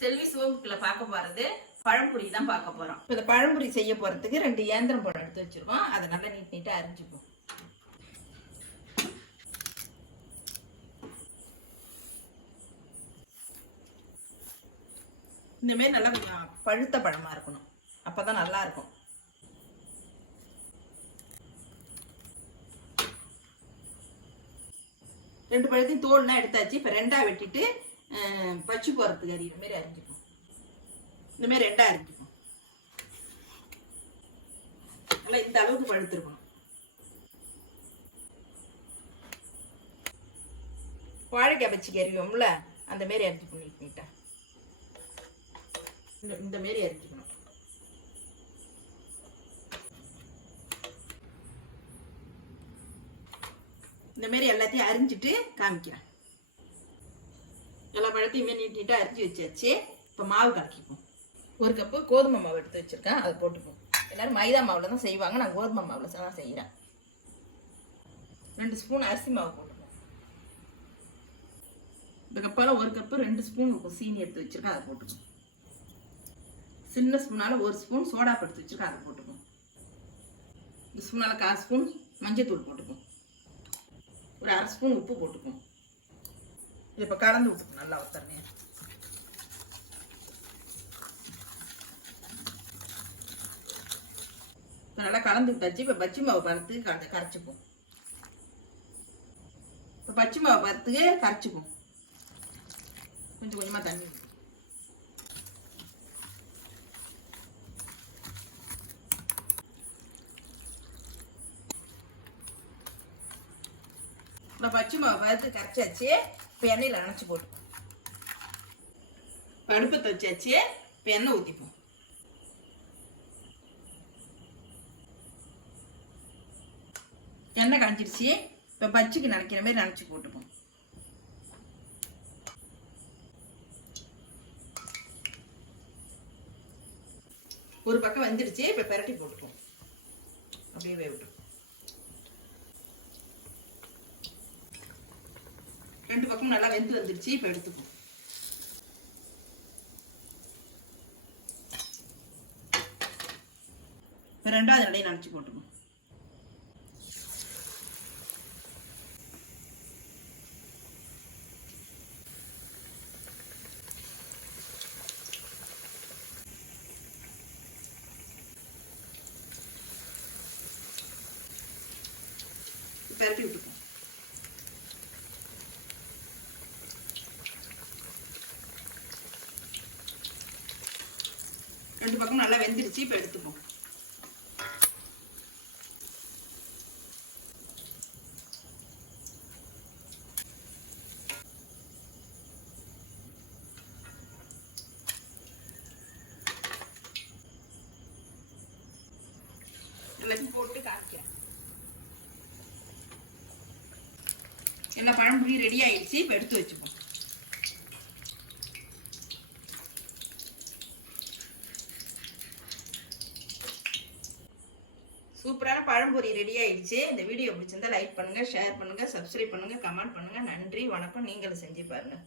செல்வி சிவகுக்குல பார்க்க போறது பழம்புரி தான் பார்க்க போறோம். இப்போ இந்த பழம்புரி செய்ய போறதுக்கு 2 ஏந்திரம் பழம் எடுத்து வச்சிருக்கோம். அதை நல்லா நீட்டா அரிஞ்சுப்போம். இந்த மாதிரி நல்லா பழுத்த பழமா இருக்கணும், அப்பதான் நல்லா இருக்கும். ரெண்டு பழத்தையும் தோல்னா எடுத்தாச்சு. இப்போ 2ஆ வெட்டிட்டு பச்சு போறதுக்கு அறிகிற மாதிரி அரிஞ்சுப்போம். இந்த மாதிரி 2ஆ அரிஞ்சுப்போம். நல்லா இந்த அளவுக்கு பழுத்திருக்கணும். வாழைக்காய் பச்சிக்கு அறிவோம்ல, அந்த மாதிரி அரிஞ்சுக்கணும். நீட்டா இந்த மாதிரி அரிஞ்சுக்கணும். இந்த மாதிரி எல்லாத்தையும் அரிஞ்சிட்டு காமிக்கிறேன். எல்லா பழத்தையுமே நீட்டா அரிஞ்சு வச்சாச்சு. இப்போ மாவு கலக்கிப்போம். 1 கப்பு கோதுமை மாவு எடுத்து வச்சிருக்கேன், அதை போட்டுப்போம். எல்லாரும் மைதா மாவுல தான் செய்வாங்க, நான் கோதுமை மாவுல தான் செய்கிறேன். 2 ஸ்பூன் அரிசி மாவு போட்டுப்போம். இந்த கப்பால 1 கப்பு 2 ஸ்பூன் சீனி எடுத்து வச்சிருக்கேன், அதை போட்டுப்போம். சின்ன ஸ்பூனால 1 ஸ்பூன் சோடா எடுத்து வச்சிருக்கேன், அதை போட்டுப்போம். இந்த ஸ்பூனால 1/4 ஸ்பூன் மஞ்சள் தூள் போட்டுப்போம். ஒரு 1/2 ஸ்பூன் உப்பு போட்டுப்போம். இது இப்போ கலந்து விட்டுப்போம் நல்லா ஒத்தரணையா. இப்போ நல்லா கலந்து விட்டாச்சு. இப்போ பச்சி மாவு பருத்துக்கு கரைச்சிப்போம். இப்போ பச்சி மாவு பருத்துக்கு கரைச்சிப்போம். கொஞ்சம் கொஞ்சமாக தண்ணி. இப்போ பச்சை மாவு வறுத்து கரைச்சாச்சு. இப்போ எண்ணெயில் அணைச்சி போட்டுப்போம். அடுப்பத்தை வச்சாச்சு. இப்போ எண்ணெய் ஊற்றிப்போம். எண்ணெய் காய்ச்சிருச்சு. இப்போ பச்சிக்கு நினைக்கிற மாதிரி நினச்சி போட்டுப்போம். ஒரு பக்கம் வந்துடுச்சு. இப்போ பெரட்டி போட்டுப்போம். அப்படியே வேவிட்டோம். 2 பக்கம் நல்லா வெந்து வந்துடுச்சு. இப்போ எடுத்துப்போம். இப்போ 2ஆவது நடையை நினச்சி போட்டுப்போம். பரட்டி விட்டுப்போம். ரெண்டு பக்கம் நல்லா வெந்துடுச்சு. இப்போ எடுத்துப்போம். எல்லாத்தையும் போட்டு காய்க்கிறேன். எல்லா பழம்புரி ரெடி ஆயிடுச்சு. இப்போ எடுத்து வச்சுப்போம். சூப்பரான பழம்பொரி ரெடி ஆயிடுச்சு. இந்த வீடியோ பிடிச்சிருந்தா லைக் பண்ணுங்க, ஷேர் பண்ணுங்க, சப்ஸ்கிரைப் பண்ணுங்க, கமெண்ட் பண்ணுங்க. நன்றி, வணக்கம். நீங்களும் செஞ்சு பாருங்க.